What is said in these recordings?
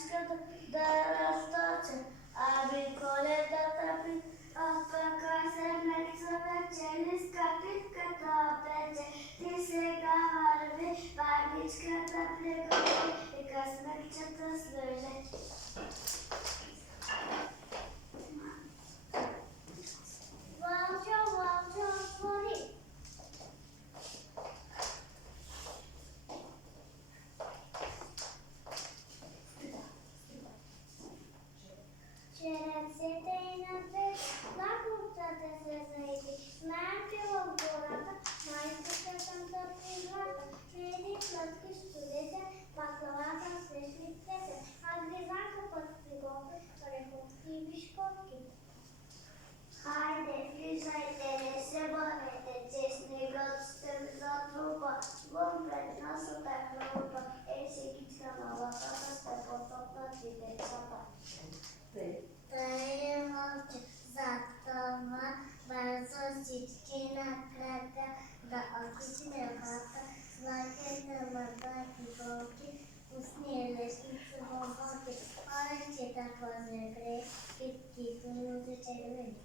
баничката да расточе, аби коледата би, а пака се меца вечерниска питката пече. Ти сега върви, баничката приготви и късмекчета слъже. Вълчо, вълчо, отвори! Черепците и напред, лакотата се заеди, смеят в гората, майката съм да приграта, чуеди плътки студете, паклавата свежли песе, а гризанка път приготви, реховки и бишкотки. Хайде, влизайте, не се бавете, че снегът ще ви затрупа, вън пред насата хрупа, сегичка на лаката ще потопнат и децата. Тъй вълче, зад това бързо всички на крака, да окичне врата, слагайте мърдаки голки, устни лешници бомбоки, орехчета по-зебре, питки кунузи червени.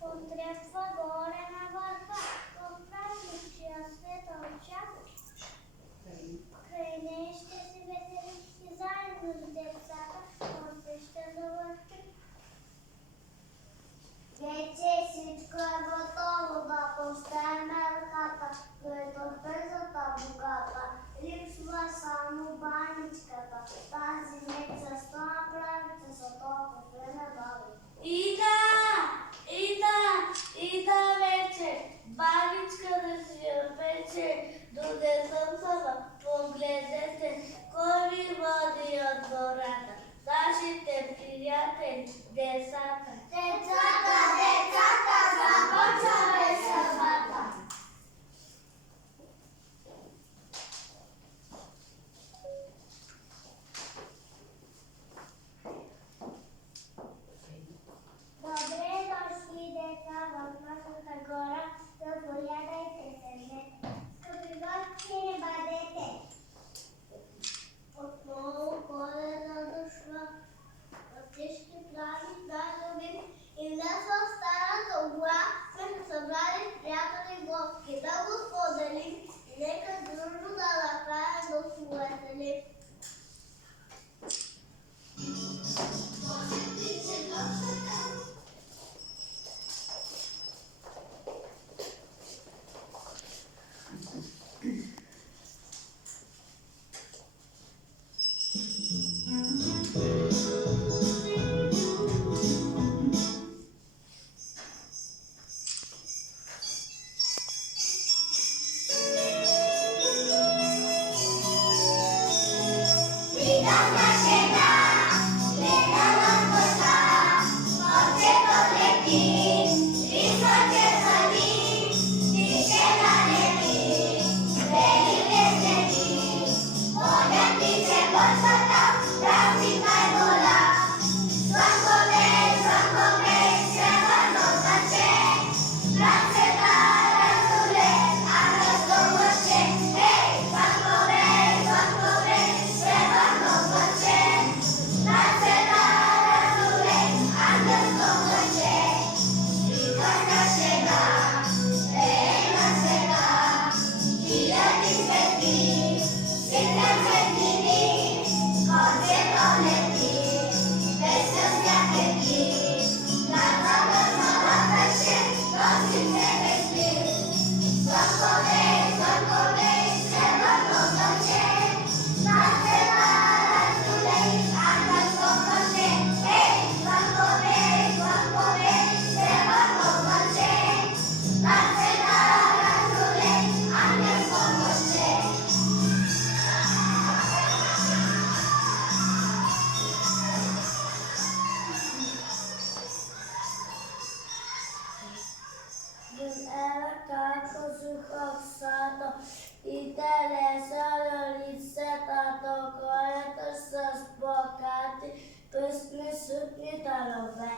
Потрепва горе на върха, в празничия светълча. Край нея ще се весели и заедно с децата посеща да върти. Вече всичко е готово да поставим елката, дойдо бързата богата. Липсва само баничката, тази меца сто направите за толкова време баби. Ида вече, баничка да си я пече, доде съм сама, погледнете, кой ви води от гората, нашите приятели, децата. Децата, започваме сърбата. Добре дошли, деца, в нашата гора, заповядайте се днес. Скъпи гости, не бъдете. Отново Коледа дошла. Всички прави празнови и днес в старата гора сме се събрали приятели гости. Да го споделим и нека дружно да направим да се уеселим. Svakodej, svakodej, srebrno sunce. B